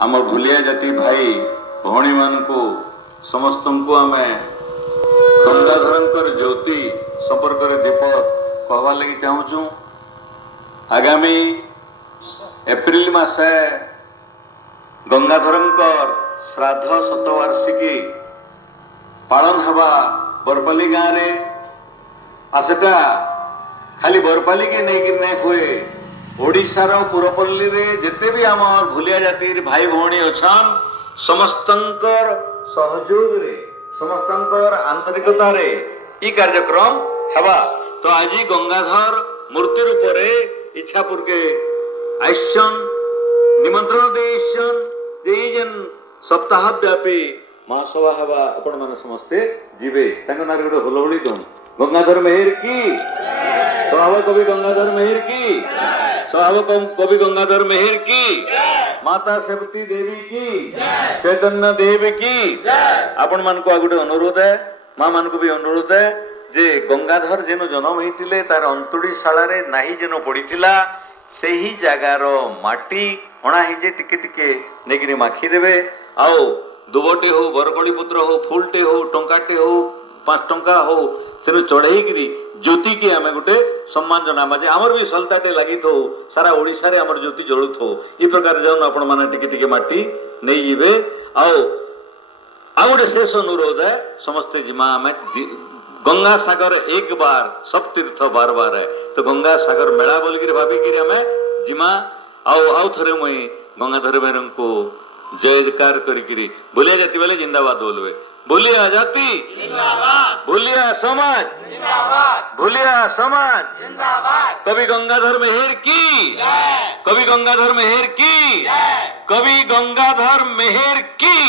आम भूलिया जाति भाई भौणी मान को समस्त को आम गंगाधर ज्योति संपर्क दीप कहवार लगी चाहूँ। आगामी एप्रिल मासे गंगाधर श्राद्ध शतवार्षिकी पालन हवा बरपाली गाँव में आसेटा खाली बरपाली के नहीं कि हुए ओडिशार पुरपल्ली रे जेते भी आम भूलिया जाति भाई भौणी अच्छन समस्तंकर सहयोग रे समस्तंकर आंतरिकता रे ई कार्यक्रम हवा। तो आज गंगाधर मूर्ति रूप रे इच्छापुर के आइसन निमंत्रण देशन जेन सप्ताह व्यापी महासभा हवा आपण माने समस्ते जीवे तांको नारे गोटे होलहोली दन गंगाधर मेहर की स्वभाव कवि गंगाधर मेहर की स्वभाव कवि गंगाधर मेहर की माता सेवती देवी की चैतन्य देवी की आपण मान को गोटे अनुरोध है मां मान को भी अनुरोध है जे गंगाधर जेनो जन्म होइतिले तार अंतुड़ी शाला रे नाही जेनो पड़ीतिला सेही जगार माटी हणा ही जे टिके टिके नेगिरी माखी देबे आओ दुबटे हो बरकड़ी पुत्र हो फुलटे हो टंकाटे हो 5 टंका हो से चढ़ई करी ज्योति की आम गोटे सम्मान जनामा जे आमर भी सलताटे लगी थो सारा ओडिशा रे आमर ज्योति जलु थो ई प्रकार जाऊन आपण माने टिके टिके माटी नहीं जीवे आओ गोटे शेष अनुरोध है समस्ते जिमा आम गंगा सागर एक बार सब तीर्थ बार बार है तो गंगा सागर मेला बोल भाविकी आम जिमा आउ थे मुई गंगाधर मेहर को जयकार करी भूलिया जाति वाले जिंदाबाद बोलवे भूलिया जाति जिंदाबाद भूलिया समाज जिंदाबाद भूलिया समाज जिंदाबाद कवि गंगाधर मेहर की कवि गंगाधर मेहर की कवि गंगाधर मेहर की